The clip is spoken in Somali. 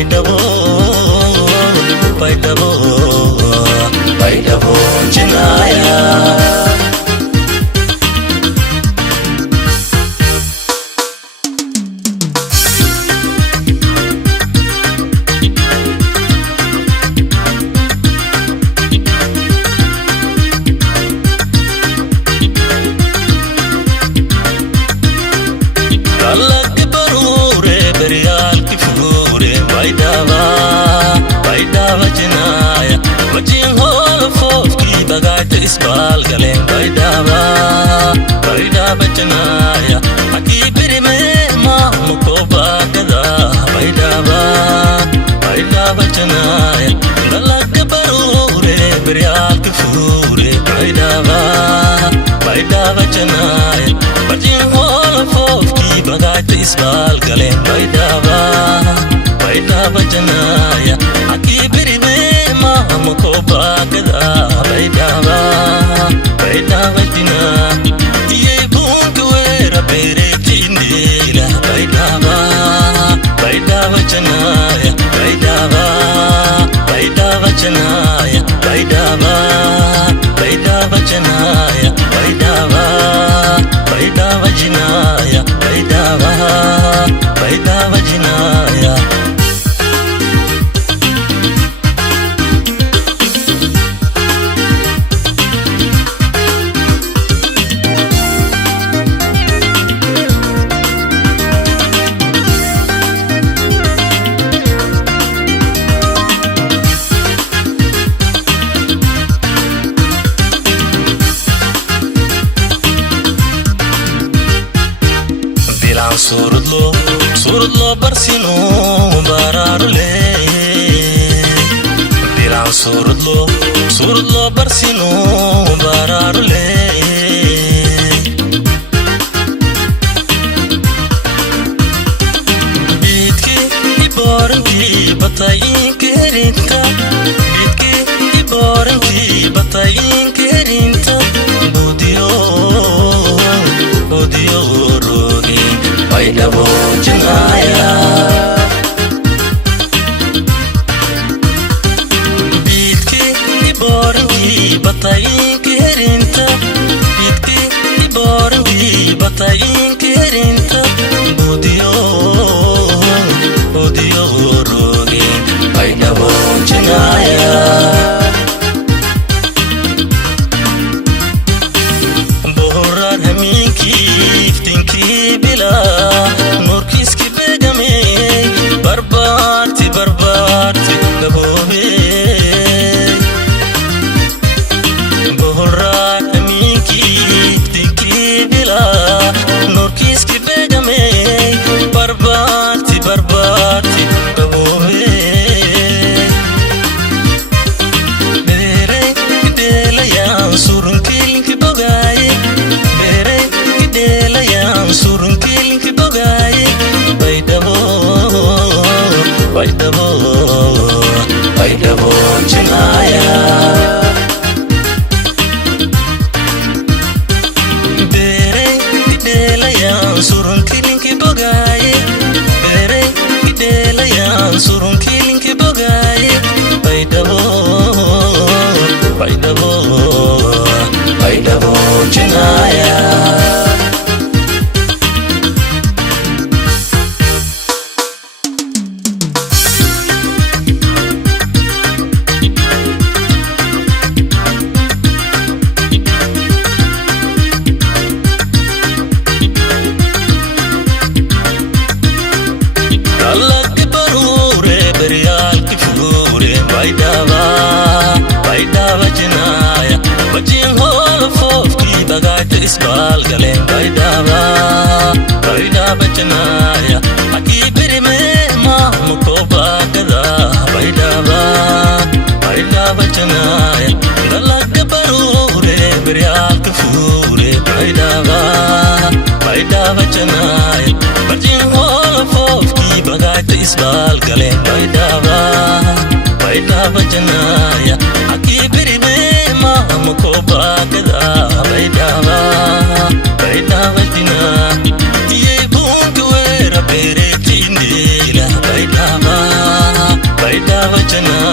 baydabo baydabo baydabo jinaya isbal galen baydaba baydaba janaya akibiri me ma mukoba kada baydaba janaya dalak barure beryal kufure baydaba janaya bajin hol fofki bagayt isbal galen baydaba janaya akibiri me ma mukoba kada baydaba jina ye bunku era pere tindela baydaba janaya baydaba janaya baydaba janaya baydaba jinaya baydaba jinaya surudlo barsino bararule dilan surudlo barsino bararule bitki iboranki batayin kerinta bitki iboranki batayin kerinta budio rogi baydabo janaya bitki iboranki batayin kerinta bitki iboranki batayin kerinta budio rogi baydabo janaya baydabo janaya bere idelayan surun kilinki bogaye bere idelayan surun kilinki bogaye baydabo janaya baydaba janaya bajin hol fofki bagayt isbal galen baydaba janaya akibiri me ma mukoba kada baydaba janaya dalak barure beryal kufure baydaba janaya bajin hol fofki bagayt isbal galen baydaba janaya akibiri me ma mukoba kada baydaba jina ye bunku era pere tindela baydaba wajana